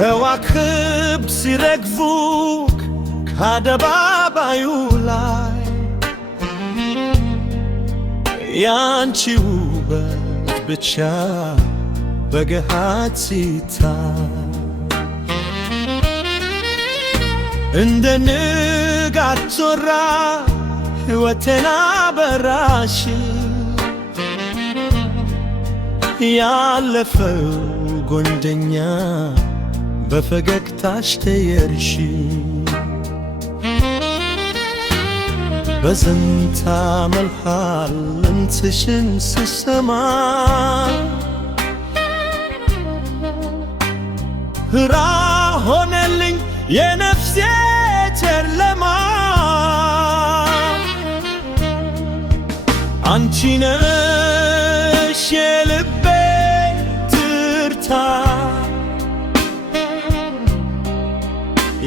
ከዋክብት ሲረግፉ ከአደባባዩ ላይ ያንቺ ውበት ብቻ በገሃድ ሲታይ እንደ ንጋት ዞራ ሕይወቴን አበራሽ ያለፈው ጓደኛ በፈገግታሽ ተየርሽ በዝምታ መልሃል እንትሽን ስሰማ ህራ ሆነልኝ የነፍሴ ጨለማ አንቺ ነሽ የልቤ ትርታ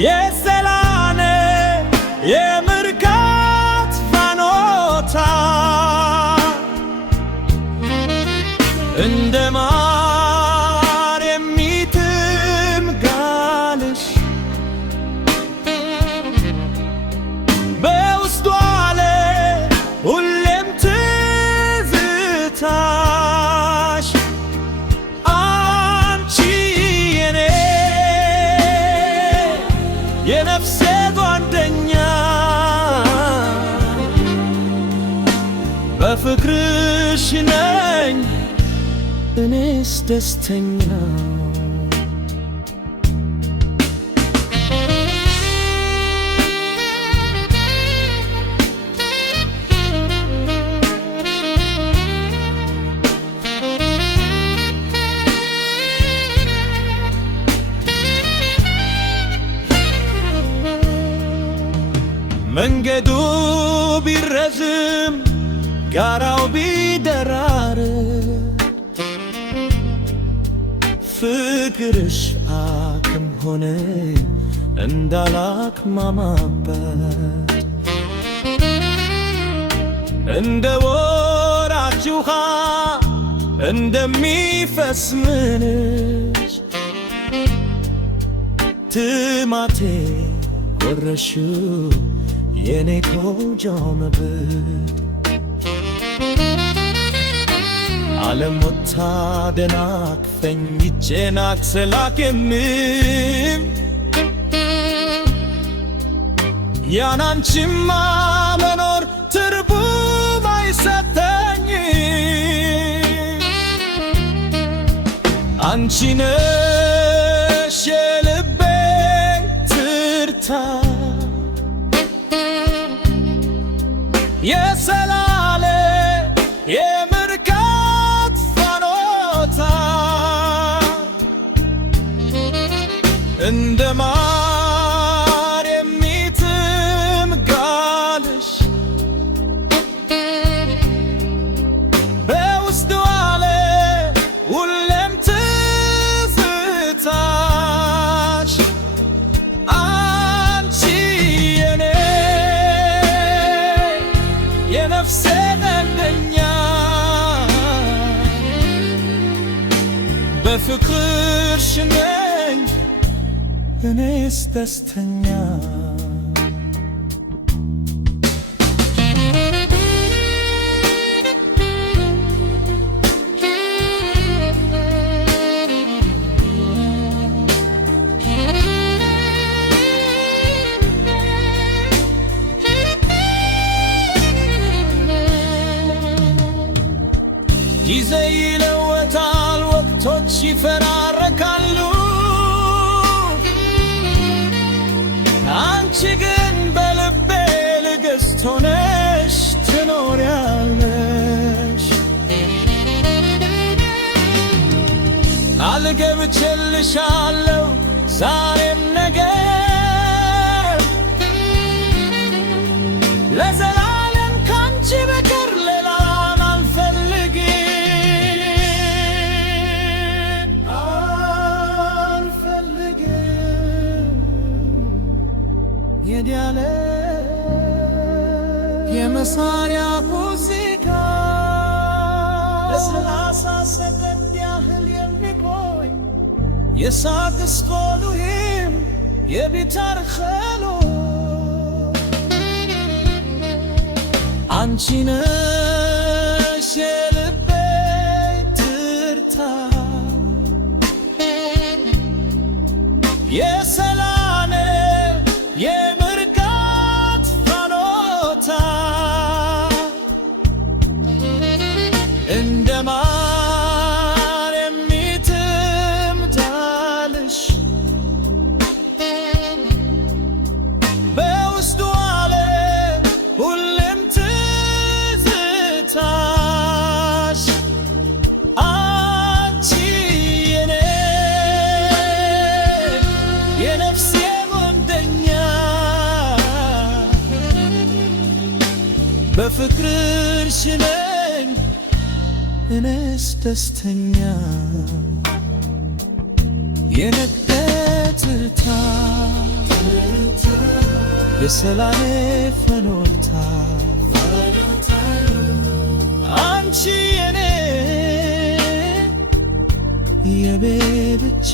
የሰላሜ የምርካት ፋኖታ እንደ ማር የሚጥም ጋልሽ በውስጧ አለ ሁሌም ትዝታሽ አንቺ የኔ የነፍሴ ጓደኛ በፍቅርሽ ነኝ እኔስ ደስተኛ መንገዱ ቢረዝም ጋራው ቢደራርብ ፍቅርሽ አክም ሆነ እንዳላክማማበት እንደ ወራጅ ውሃ እንደሚፈስ ምንጭ ትማቴ ወረሽው የኔ ቆንጆ መብት ዓለም ወታ ደናቅፈኝ ይቼን አክሰላክምም ያናንቺማ መኖር ትርጉም አይሰጠኝም አንቺ ነሽ የልቤ ትርታ የሰላሜ የምርካት ፋኖታ እንደ ማር የሚጥም ጋልሽ በውስጡ አለ ሁሌም ትዝታሽ አንቺ የኔ የነፍሴ ጓደኛ በፍቅርሽ ነኝ እኔስ ደስተኛ ጊዜ ይለወጣል ወቅቶች ይፈራረቃሉ አንቺ ግን በልቤ ንግሥት ሆነሽ ትኖሪያለሽ ቃል ገብቼልሻለሁ ዛሬም ነገም ለዘላለም ካንቺ በቀር ሌላን አልፈልግም የዲያለ የመሳሪያ ሙዚቃ ለ30 ሰከንድ ያህል የሚቆይ የሳቅስት ሉሂም የቢታር ኸሎ አንቺ ነሽ የልቤ ትርታ የሰላሜ የምርቃት ፋኖታ እንደ ማር የሚጥም ዳልሽ በውስጡ አለ ሁሌም ትዝታሽ አንቺ የኔ የነፍሴ ጓደኛ በፍቅርሽ ነኝ እኔስ ደስተኛ የነገ ትርታ የሰላሜ ፈኖታ አንቺ የኔ የቤ ብቻ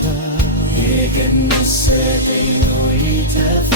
የገነት ሰጠኝ ነው ይተፋ